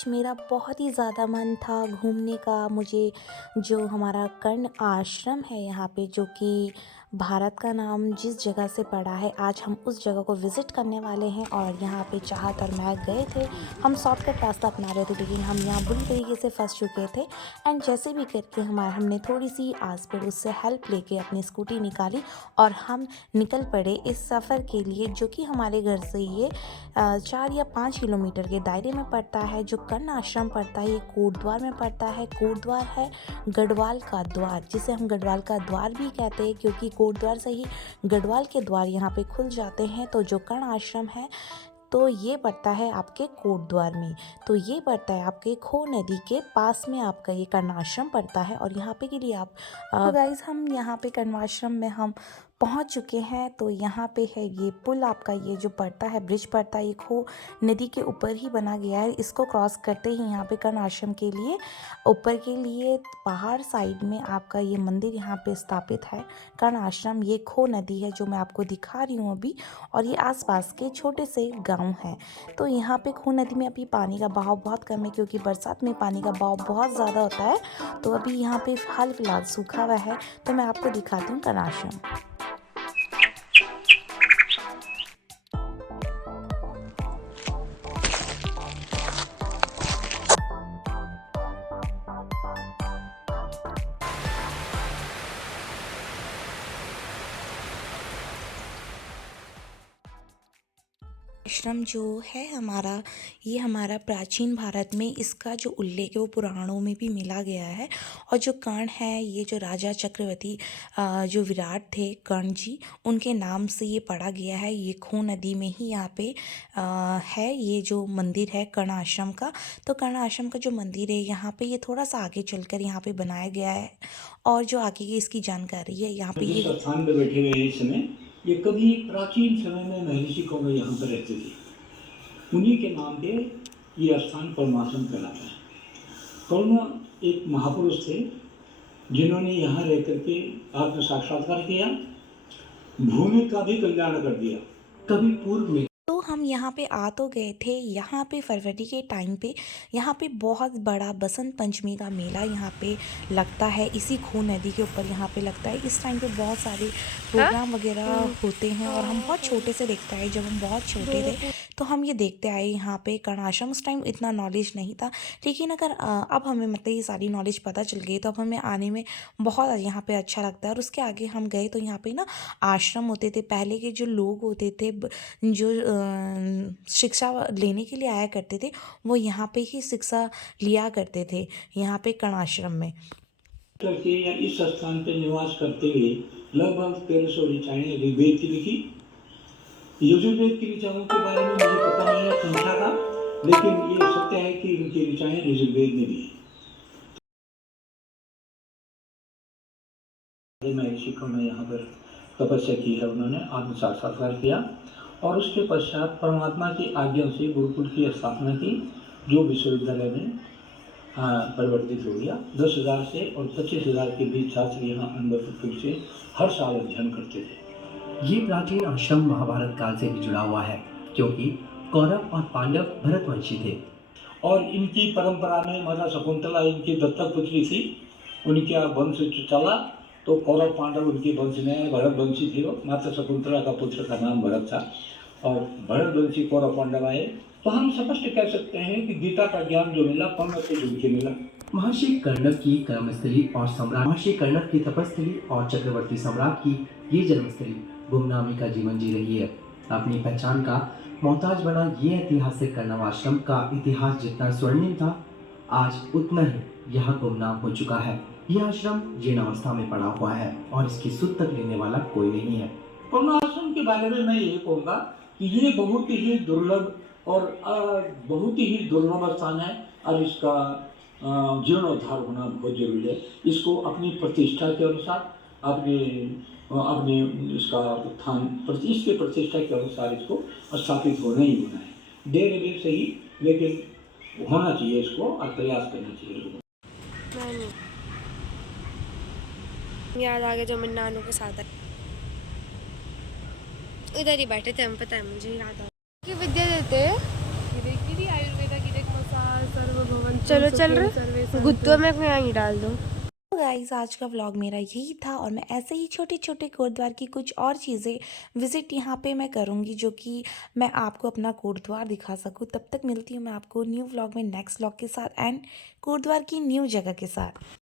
आज मेरा बहुत ही ज़्यादा मन था घूमने का। मुझे जो हमारा कर्ण आश्रम है यहाँ पे, जो कि भारत का नाम जिस जगह से पड़ा है, आज हम उस जगह को विज़िट करने वाले हैं। और यहाँ पे चाहत और मैं गए थे। हम शॉर्टकट रास्ता अपना रहे थे, लेकिन हम यहाँ बुरी तरीके से फंस चुके थे। एंड जैसे भी करके हमने थोड़ी सी आस पड़ोस से हेल्प लेके अपनी स्कूटी निकाली और हम निकल पड़े इस सफ़र के लिए, जो कि हमारे घर से ये 4 या 5 किलोमीटर के दायरे में पड़ता है। जो कर्ण आश्रम पड़ता है ये कोटद्वार में पड़ता है। कोटद्वार है गढ़वाल का द्वार, जिसे हम गढ़वाल का द्वार भी कहते हैं, क्योंकि कोटद्वार से ही गढ़वाल के द्वार यहाँ पे खुल जाते हैं। तो जो कर्ण आश्रम है तो ये पड़ता है आपके कोटद्वार में। तो ये पड़ता है आपके खो नदी के पास में आपका ये कर्ण आश्रम पड़ता है। और यहाँ पे के लिए आप तो गाइज़, हम यहाँ पे कर्ण आश्रम में हम पहुँच चुके हैं। तो यहाँ पे है ये पुल आपका, ये जो पड़ता है ब्रिज पड़ता है, ये खो नदी के ऊपर ही बना गया है। इसको क्रॉस करते ही यहाँ पे कर्ण आश्रम के लिए ऊपर के लिए पहाड़ साइड में आपका ये मंदिर यहाँ पे स्थापित है। कर्ण आश्रम ये खो नदी है जो मैं आपको दिखा रही हूँ अभी, और ये आसपास के छोटे से गांव हैं। तो यहाँ पे खो नदी में अभी पानी का बहाव बहुत कम है, क्योंकि बरसात में पानी का बहाव बहुत ज़्यादा होता है। तो अभी यहाँ पे हाल फिलहाल सूखा हुआ है। तो मैं आपको दिखाती हूँ कर्ण आश्रम। आश्रम जो है हमारा, ये हमारा प्राचीन भारत में इसका जो उल्लेख है वो पुराणों में भी मिला गया है। और जो कर्ण है, ये जो राजा चक्रवर्ती जो विराट थे कर्ण जी, उनके नाम से ये पड़ा गया है। ये खो नदी में ही यहाँ पे है ये जो मंदिर है कर्ण आश्रम का। तो कर्ण आश्रम का जो मंदिर है यहाँ पे, ये थोड़ा सा आगे चलकर यहाँ पे बनाया गया है। और जो आगे की इसकी जानकारी है यहाँ पे, जिस स्थान पे बैठे हुए हैं इस समय, ये कभी प्राचीन समय में महर्षि कौन यहाँ पर रहते थे। उन्हीं के नाम पे ये स्थान कर्णाश्रम कहलाता है। कर्ण एक महापुरुष थे जिन्होंने यहाँ रह करके आत्म साक्षात्कार किया, भूमि का भी कल्याण कर दिया। कभी पूर्व में तो हम यहाँ पे आ तो गए थे। यहाँ पे फरवरी के टाइम पे यहाँ पे बहुत बड़ा बसंत पंचमी का मेला यहाँ पे लगता है। इसी खो नदी के ऊपर यहाँ पे लगता है। इस टाइम पे बहुत सारे प्रोग्राम वगैरह होते हैं, और हम बहुत छोटे से देखते आए। जब हम बहुत छोटे थे तो हम ये देखते आए यहाँ पे कर्ण आश्रम। उस टाइम इतना नॉलेज नहीं था, लेकिन अगर अब हमें मतलब ये सारी नॉलेज पता चल गई, तो अब हमें आने में बहुत यहाँ पे अच्छा लगता है। और उसके आगे हम गए तो यहाँ पे ना आश्रम होते थे। पहले के जो लोग होते थे जो शिक्षा लेने के लिए आया करते थे, वो यहाँ पे ही शिक्षा लिया करते थे, यहाँ पे कर्ण आश्रम में। करके या इस स्थान पर निवास करते हुए लगभग 1300 ऋचाएं ऋग्वेद की लिखी। यजुर्वेद की ऋचाओं के बारे में मुझे पता नहीं है संख्या का, लेकिन ये सत्य है कि इनकी ऋचाएं यजुर्वेद में भी है। महर्षि को ने यहाँ पर तपस्या की है, उन्होंने आत्म साक्षात्कार किया, और उसके पश्चात परमात्मा की आज्ञा से गुरुकुल की स्थापना की, जो विश्वविद्यालय में परिवर्तित हो गया। 10,000 से और 25,000 के बीच छात्र यहाँ अनुभव से हर साल अध्ययन करते थे। ये प्राचीन आश्रम महाभारत काल से भी जुड़ा हुआ है, क्योंकि कौरव और पांडव भरतवंशी थे। और इनकी परंपरा में माता शकुंतला इनकी दत्तक पुत्री थी। उनका वंश चला तो कौरव पांडव उनके वंश में भरतवंशी थे। वो माता शकुंतला का पुत्र का नाम भरत था, और भरतवंशी कौरव पांडव आए। तो हम स्पष्ट कह सकते हैं कि गीता का ज्ञान जो मिला कर्ण से जुड़ के मिला। महर्षि कर्णव की कर्मस्थली और सम्राट महर्षि कर्णव की तपस्थली और चक्रवर्ती सम्राट की ये जन्मस्थली गुमनामी का जीवन जी रही है। अपनी पहचान का मोहताज बना ये ऐतिहासिक कर्णव आश्रम का इतिहास जितना स्वर्णिम था, आज उतना ही यह गुमनाम हो चुका है। यह आश्रम जीर्णावस्था में पड़ा हुआ है और इसकी सुध तक लेने वाला कोई नहीं है। कर्ण आश्रम के बारे में मैं ये कहूँगा कि ये बहुत ही दुर्लभ और बहुत ही दुर्लभ स्थान है, और इसका जीर्णोद्धार होना बहुत जरूरी है। इसको अपनी प्रतिष्ठा के अनुसार अपने इसका उत्थान इसके प्रतिष्ठा के अनुसार इसको स्थापित होना ही होना है। देर देर सही, लेकिन होना चाहिए इसको, और प्रयास करना चाहिए। याद आ गया जो मैं नानू के साथ इधर ही बैठे थे हम, पता है मुझे याद आ कि विद्या देते आयुर्वेदा की मसाज सर्व चलो चल रहे गुत्तों में कहीं डाल दो। तो गाइस आज का व्लॉग मेरा यही था और मैं ऐसे ही छोटे छोटे गुरुद्वार की कुछ और चीज़ें विज़िट यहाँ पे मैं करूँगी जो कि मैं आपको अपना गुरुद्वार दिखा सकूँ। तब तक मिलती हूँ मैं आपको न्यू व्लॉग में नेक्स्ट व्लॉग के साथ एंड गुरुद्वार की न्यू जगह के साथ।